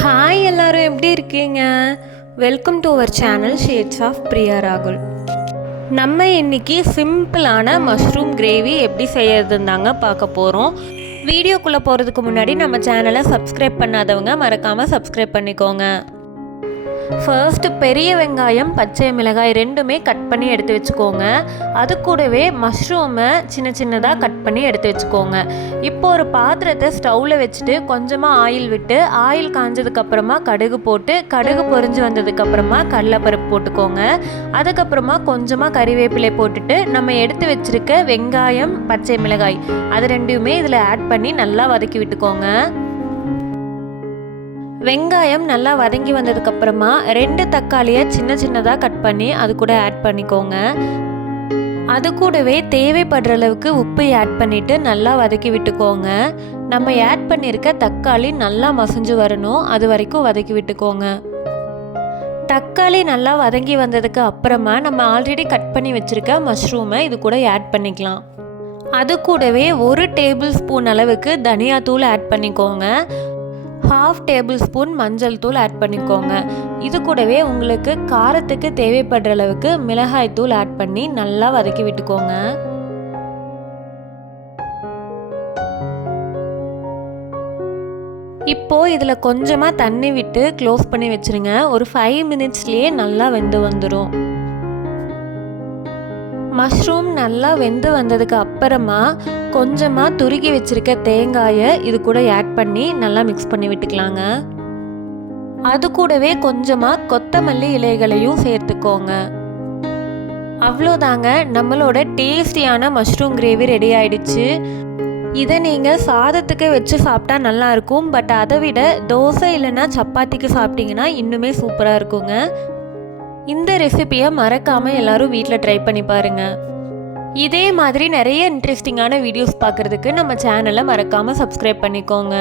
Hi எல்லாரும் எப்படி இருக்கீங்க? Welcome to our channel shades of Priya ராகுல். நம்ம இன்னைக்கு சிம்பிளான மஷ்ரூம் கிரேவி எப்படி செய்யறதுன்னு தாங்க பார்க்க போகிறோம். வீடியோக்குள்ளே போகிறதுக்கு முன்னாடி நம்ம சேனலை சப்ஸ்கிரைப் பண்ணாதவங்க மறக்காமல் சப்ஸ்கிரைப் பண்ணிக்கோங்க. ஃபர்ஸ்ட் பெரிய வெங்காயம் பச்சை மிளகாய் ரெண்டுமே கட் பண்ணி எடுத்து வச்சுக்கோங்க. அது கூடவே மஷ்ரூமை சின்ன சின்னதாக கட் பண்ணி எடுத்து வச்சுக்கோங்க. இப்போ ஒரு பாத்திரத்தை ஸ்டவ்வில் வச்சுட்டு கொஞ்சமாக ஆயில் விட்டு ஆயில் காஞ்சதுக்கப்புறமா கடுகு போட்டு கடுகு பொரிஞ்சு வந்ததுக்கப்புறமா கடலைப்பருப்பு போட்டுக்கோங்க. அதுக்கப்புறமா கொஞ்சமாக கறிவேப்பிலை போட்டுட்டு நம்ம எடுத்து வச்சுருக்க வெங்காயம் பச்சை மிளகாய் அது ரெண்டுமே இதில் ஆட் பண்ணி நல்லா வதக்கி விட்டுக்கோங்க. வெங்காயம் நல்லா வதங்கி வந்ததுக்கப்புறமா 2 தக்காளியை சின்ன சின்னதாக கட் பண்ணி அது கூட ஆட் பண்ணிக்கோங்க. அது கூடவே தேவைப்படுற அளவுக்கு உப்பு ஆட் பண்ணிவிட்டு நல்லா வதக்கி விட்டுக்கோங்க. நம்ம ஆட் பண்ணியிருக்க தக்காளி நல்லா மசிஞ்சு வரணும், அது வரைக்கும் வதக்கி விட்டுக்கோங்க. தக்காளி நல்லா வதங்கி வந்ததுக்கு அப்புறமா நம்ம ஆல்ரெடி கட் பண்ணி வச்சுருக்க மஷ்ரூமை இது கூட ஆட் பண்ணிக்கலாம். அது கூடவே 1 டேபிள் ஸ்பூன் அளவுக்கு தனியாத்தூள் ஆட் பண்ணிக்கோங்க. 1/2 டேபிள் ஸ்பூன் மஞ்சள் தூள் ஆட் பண்ணிக்கோங்க. இது கூடவே உங்களுக்கு காரத்துக்கு தேவைப்படுற அளவுக்கு மிளகாய் தூள் ஆட் பண்ணி நல்லா வதக்கி விட்டுக்கோங்க. இப்போ இதில் கொஞ்சமாக தண்ணி விட்டு க்ளோஸ் பண்ணி வச்சுருங்க. ஒரு 5 மினிட்ஸ்லேயே நல்லா வெந்து வந்துடும். மஷ்ரூம் நல்லா வெந்து வந்ததுக்கு அப்புறமா கொஞ்சமாக துருக்கி வச்சுருக்க தேங்காயை இது கூட ஆட் பண்ணி நல்லா மிக்ஸ் பண்ணி விட்டுக்கலாங்க. அது கூடவே கொஞ்சமாக கொத்தமல்லி இலைகளையும் சேர்த்துக்கோங்க. அவ்வளோதாங்க, நம்மளோட டேஸ்டியான மஷ்ரூம் கிரேவி ரெடி ஆயிடுச்சு. இதை நீங்கள் சாதத்துக்கு வச்சு சாப்பிட்டா நல்லாயிருக்கும். பட் அதை விட தோசை இல்லைன்னா சப்பாத்திக்கு சாப்பிட்டீங்கன்னா இன்னுமே சூப்பராக இருக்குங்க. இந்த ரெசிபியை மறக்காமல் எல்லாரும் வீட்டில் ட்ரை பண்ணி பாருங்கள். இதே மாதிரி நிறைய இன்ட்ரெஸ்டிங்கான வீடியோஸ் பார்க்குறதுக்கு நம்ம சேனலை மறக்காமல் சப்ஸ்கிரைப் பண்ணிக்கோங்க.